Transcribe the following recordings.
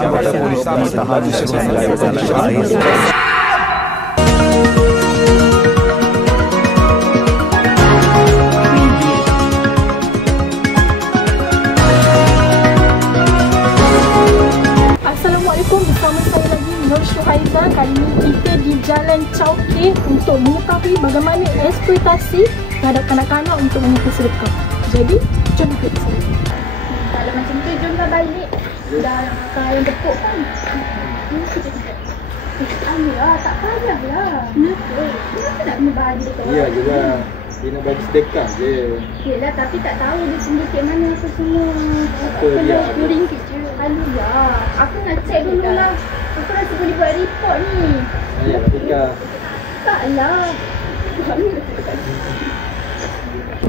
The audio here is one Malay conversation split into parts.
Assalamualaikum, bersama saya lagi Nur Syuhaiza. Kali ini kita di Jalan Chowkay untuk mengetahui bagaimana eksploitasi terhadap kanak-kanak untuk mengumpul sedekah. Jadi, jom ikut saya. Tak ada macam tu, jomlah balik. Dah kain tepuk kan? Ambil tak payahlah. Kenapa? Kenapa nak kena bagi dekat orang? Ya je lah. Dia nak bagi sedekah je. Yelah, tapi tak tahu dia sindiket mana apa semua. Apa dia? RM10 je. Lalu lah. Aku nak check dulu lah. Aku rasa boleh buat report ni. Ayah Tika. Taklah.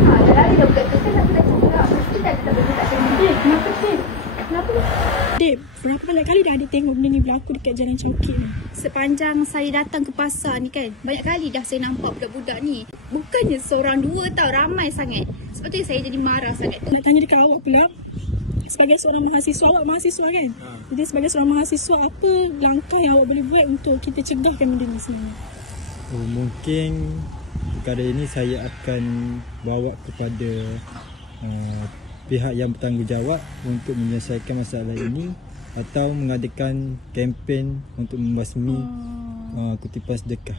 Dah lari dah buka tekan, aku dah cakap. Mesti tak kita boleh tak tengok. Kenapa Dip? Kenapa? Dip, berapa banyak kali dah ada tengok benda ni berlaku dekat Jalan Chowkay ni? Sepanjang saya datang ke pasar ni kan, banyak kali dah saya nampak budak-budak ni. Bukannya seorang dua tau, ramai sangat. Sebab tu saya jadi marah sangat. Nak tanya dekat awak pula, sebagai seorang mahasiswa, awak mahasiswa kan? Jadi sebagai seorang mahasiswa, apa langkah yang awak boleh buat untuk kita cegahkan benda ni sebenarnya? Mungkin perkara ini saya akan bawa kepada pihak yang bertanggungjawab untuk menyelesaikan masalah ini atau mengadakan kempen untuk membasmi kutipan sedekah.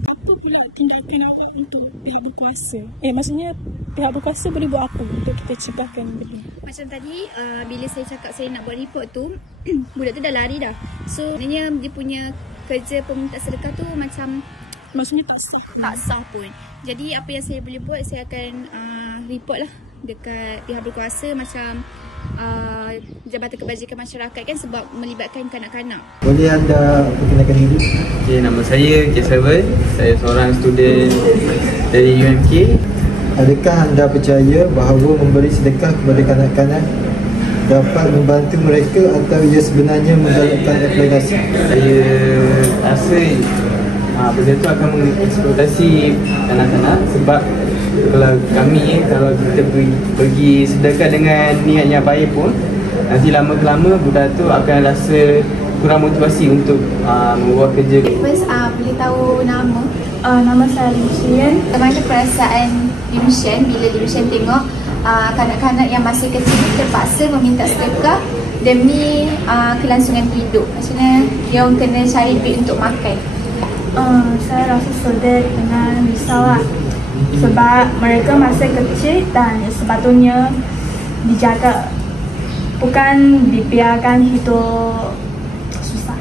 Apa pula tindakan awak untuk pihak berkuasa? Maksudnya pihak berkuasa boleh buat apa untuk kita cegahkan benda? Macam tadi, bila saya cakap saya nak buat report tu, budak tu dah lari dah. So, sebenarnya dia punya kerja peminta sedekah tu macam maksudnya tak sah pun. Jadi apa yang saya boleh buat, saya akan report lah dekat pihak berkuasa macam Jabatan Kebajikan Masyarakat kan, sebab melibatkan kanak-kanak. Boleh anda perkenalkan diri? Okay, nama saya K7. Saya seorang student dari UMK. Adakah anda percaya bahawa memberi sedekah kepada kanak-kanak dapat membantu mereka atau ia sebenarnya menggalakkan eksploitasi? Saya rasa benda tu akan mengeksploitasi kanak-kanak, sebab kalau kita pergi sedekah dengan niat yang baik pun, nanti lama-kelama budak tu akan rasa kurang motivasi untuk membuat kerja. First, boleh tahu nama? Nama saya Lim. Bagaimana perasaan Lim bila Lim tengok kanak-kanak yang masih kecil terpaksa meminta sedekah demi kelangsungan hidup? Maksudnya dia orang kena cari duit untuk makan. Saya rasa sedih dengan risau lah. Sebab mereka masih kecil dan sepatutnya dijaga, bukan dibiarkan hidup susah.